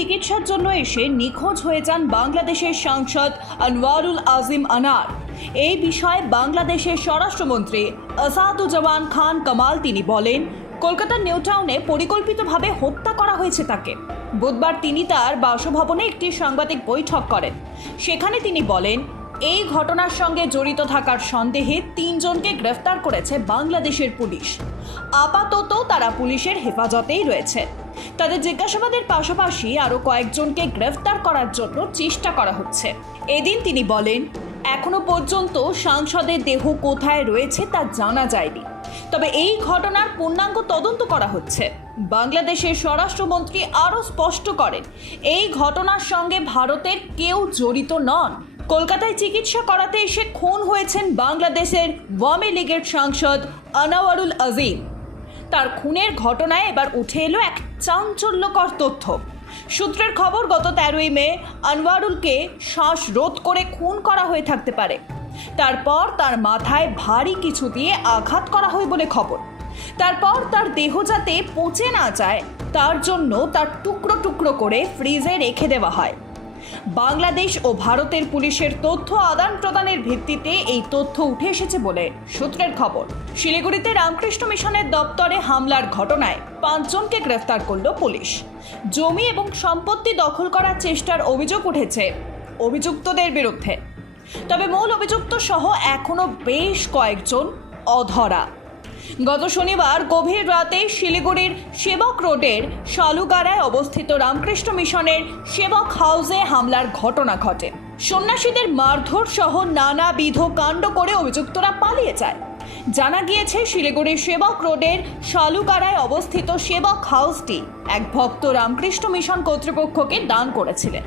চিকিৎসার জন্য এসে নিখোঁজ হয়ে যান বাংলাদেশের সাংসদ আনোয়ারুল আজিম আনার। এই বিষয়ে বাংলাদেশের স্বরাষ্ট্রমন্ত্রী আসাদুজ্জামান খান কামাল তিনি বলেন কলকাতার নিউ টাউনে পরিকল্পিতভাবে হত্যা করা হয়েছে তাকে। বুধবার তিনি তার বাসভবনে একটি সাংবাদিক বৈঠক করেন। সেখানে তিনি বলেন, এই ঘটনার সঙ্গে জড়িত থাকার সন্দেহে তিনজনকে গ্রেফতার করেছে বাংলাদেশের পুলিশ। আপাতত তারা পুলিশের হেফাজতেই রয়েছে। তাদের জিজ্ঞাসাবাদের পাশাপাশি আরও কয়েকজনকে গ্রেফতার করার জন্য চেষ্টা করা হচ্ছে। এদিন তিনি বলেন, এখনও পর্যন্ত সাংসদের দেহ কোথায় রয়েছে তা জানা যায়নি। তবে এই ঘটনার পূর্ণাঙ্গ তদন্ত করা হচ্ছে। বাংলাদেশের স্বরাষ্ট্রমন্ত্রী আরও স্পষ্ট করেন, এই ঘটনার সঙ্গে ভারতের কেউ জড়িত নন। কলকাতায় চিকিৎসা করাতে এসে খুন হয়েছেন বাংলাদেশের ওয়ামী লীগের সাংসদ আনাওয়ারুল আজিম। তার খুনের ঘটনায় এবার উঠে এলো এক চাঞ্চল্যকর তথ্য। সূত্রের খবর, গত তেরোই মে আনোয়ারুলকে শ্বাস রোধ করে খুন করা হয়ে থাকতে পারে। তারপর তার মাথায় ভারী কিছু দিয়ে আঘাত করা হয় বলে খবর। তারপর তার দেহ যাতে পচে না যায়, তার জন্য তার টুকরো টুকরো করে ফ্রিজে রেখে দেওয়া হয়। বাংলাদেশ ও ভারতের পুলিশের তথ্য আদান প্রদানের ভিত্তিতে এই তথ্য উঠে এসেছে বলে সূত্রের খবর। শিলিগুড়িতে রামকৃষ্ণ মিশনের দপ্তরে হামলার ঘটনায় পাঁচজনকে গ্রেফতার করল পুলিশ। জমি এবং সম্পত্তি দখল করার চেষ্টার অভিযোগ উঠেছে অভিযুক্তদের বিরুদ্ধে। তবে মূল অভিযুক্ত সহ এখনও বেশ কয়েকজন অধরা। গত শনিবার গভীর রাতে শিলিগুড়ির সেবক রোডের শালুগাড়ায় অবস্থিত রামকৃষ্ণ মিশনের সেবক হাউসে হামলার ঘটনা ঘটে। সন্ন্যাসীদের মারধর সহ নানাবিধ কাণ্ড করে অভিযুক্তরা পালিয়ে যায়। জানা গিয়েছে, শিলিগুড়ির সেবক রোডের শালুগাড়ায় অবস্থিত সেবক হাউসটি এক ভক্ত রামকৃষ্ণ মিশন কর্তৃপক্ষকে দান করেছিলেন।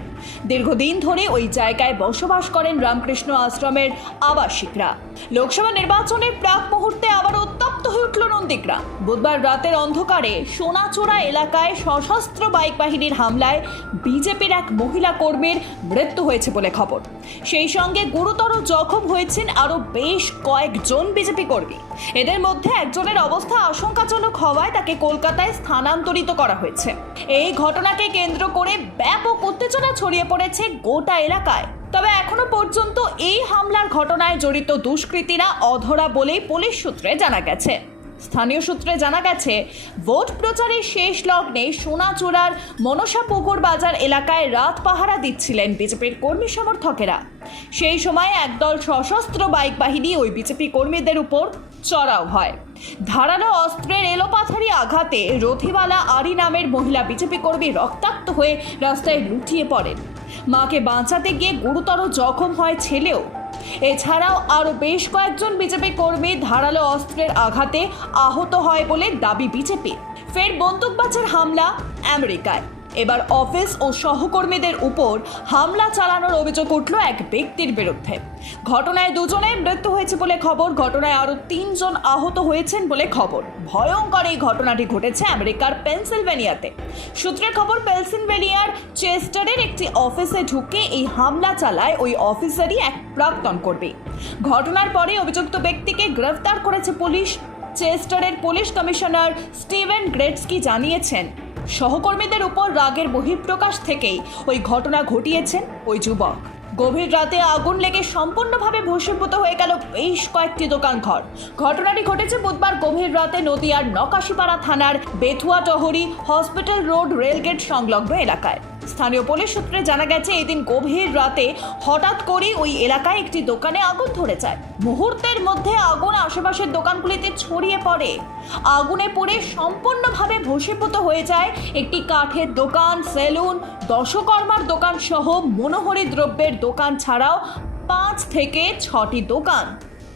দীর্ঘদিন ধরে ওই জায়গায় বসবাস করেন রামকৃষ্ণ আশ্রমের আবাসিকরা। লোকসভা নির্বাচনের প্রাক মুহূর্তে আবার উত্তপ্ত হয়ে উঠল নন্দীগ্রাম। বুধবার রাতের অন্ধকারে সোনাচোরা এলাকায় সশস্ত্র বাইক বাহিনীর হামলায় বিজেপির এক মহিলা কর্মীর মৃত্যু হয়েছে বলে খবর। সেই সঙ্গে গুরুতর জখম হয়েছেন আরও বেশ কয়েকজন বিজেপি কর্মী। এদের মধ্যে একজনের অবস্থা আশঙ্কাজনক হওয়ায় তাকে কলকাতায় স্থানান্তরিত করা হয়েছে। এই ঘটনাকে কেন্দ্র করে ব্যাপক উত্তেজনা ছড়িয়ে পড়েছে গোটা এলাকায়। তবে এখনও পর্যন্ত এই হামলার ঘটনায় জড়িত দুষ্কৃতীরা অধরা বলেই পুলিশ সূত্রে জানা গেছে। স্থানীয় সূত্রে জানা গেছে, ভোট প্রচারের শেষ লগ্নে সোনাচূড়ার মনসা পুকুর বাজার এলাকায় রাত পাহারা দিচ্ছিলেন বিজেপির কর্মী সমর্থকেরা। সেই সময় একদল সশস্ত্র বাইক বাহিনী ওই বিজেপি কর্মীদের উপর চড়াও হয়। ধারালো অস্ত্রের এলোপাথারি আঘাতে রথিবালা আরি নামের মহিলা বিজেপি কর্মী রক্তাক্ত হয়ে রাস্তায় লুটিয়ে পড়েন। মাকে বাঁচাতে গিয়ে গুরুতর জখম হয় ছেলেও। এছাড়াও আরও বেশ কয়েকজন বিজেপি কর্মী ধারালো অস্ত্রের আঘাতে আহত হয় বলে দাবি বিজেপি। ফের বন্দুকবাজের হামলা আমেরিকায়। এবার অফিস ও সহকর্মীদের উপর হামলা চালানোর অভিযোগ উঠল এক ব্যক্তির বিরুদ্ধে। ঘটনায় দুজনের মৃত্যু হয়েছে বলে খবর, ঘটনায় আরও তিনজন আহত হয়েছেন বলে খবর। ভয়ঙ্কর এই ঘটনাটি ঘটেছে আমেরিকার পেনসিলভেনিয়াতে। সূত্রের খবর, পেনসিলভেনিয়ার চেস্টারের একটি অফিসে ঢুকে এই হামলা চালায় ওই অফিসারই এক প্রাক্তন করবে ঘটনার পরে অভিযুক্ত ব্যক্তিকে গ্রেফতার করেছে পুলিশ। চেস্টারের পুলিশ কমিশনার স্টিভেন গ্রেটসকি জানিয়েছেন সহকর্মীদের উপর রাগের বহিঃপ্রকাশ থেকেই ওই ঘটনা ঘটিয়েছেন ওই যুবক। গভীর রাতে আগুন লেগে সম্পূর্ণভাবে ভস্মীভূত হয়ে গেল বেশ কয়েকটি দোকান ঘর। ঘটনাটি ঘটেছে বুধবার গভীর রাতে নদিয়ার নকাশিপাড়া থানার Bethuadahari hospital road rail gate সংলগ্ন এলাকায়। স্থানীয় পুলিশ সূত্রে জানা গেছে, এদিন গভীর রাতে হঠাৎ করে ওই এলাকায় একটি দোকানে আগুন ধরে যায়। মুহূর্তের মধ্যে আগুন আশেপাশের দোকানগুলিতে ছড়িয়ে পড়ে। আগুনে পড়ে সম্পূর্ণভাবে ভস্মীভূত হয়ে যায় একটি কাঠের দোকান, সেলুন, দশকর্মার দোকান সহ মনোহরি দ্রব্যের দোকান ছাড়াও পাঁচ থেকে ছটি দোকান।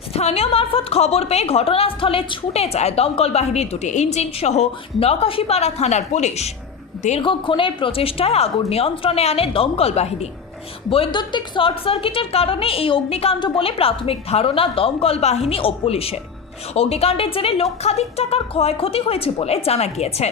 স্থানীয় মারফত খবর পেয়ে ঘটনাস্থলে ছুটে যায় দমকল বাহিনীর দুটি ইঞ্জিন সহ নকাশিপাড়া থানার পুলিশ। দীর্ঘক্ষণের প্রচেষ্টায় আগুন নিয়ন্ত্রণে আনে দমকল বাহিনী। বৈদ্যুতিক শর্ট সার্কিটের কারণে এই অগ্নিকাণ্ড বলে প্রাথমিক ধারণা দমকল বাহিনী ও পুলিশের। অগ্নিকাণ্ডের জেরে লক্ষাধিক টাকার ক্ষয়ক্ষতি হয়েছে বলে জানা গিয়েছে।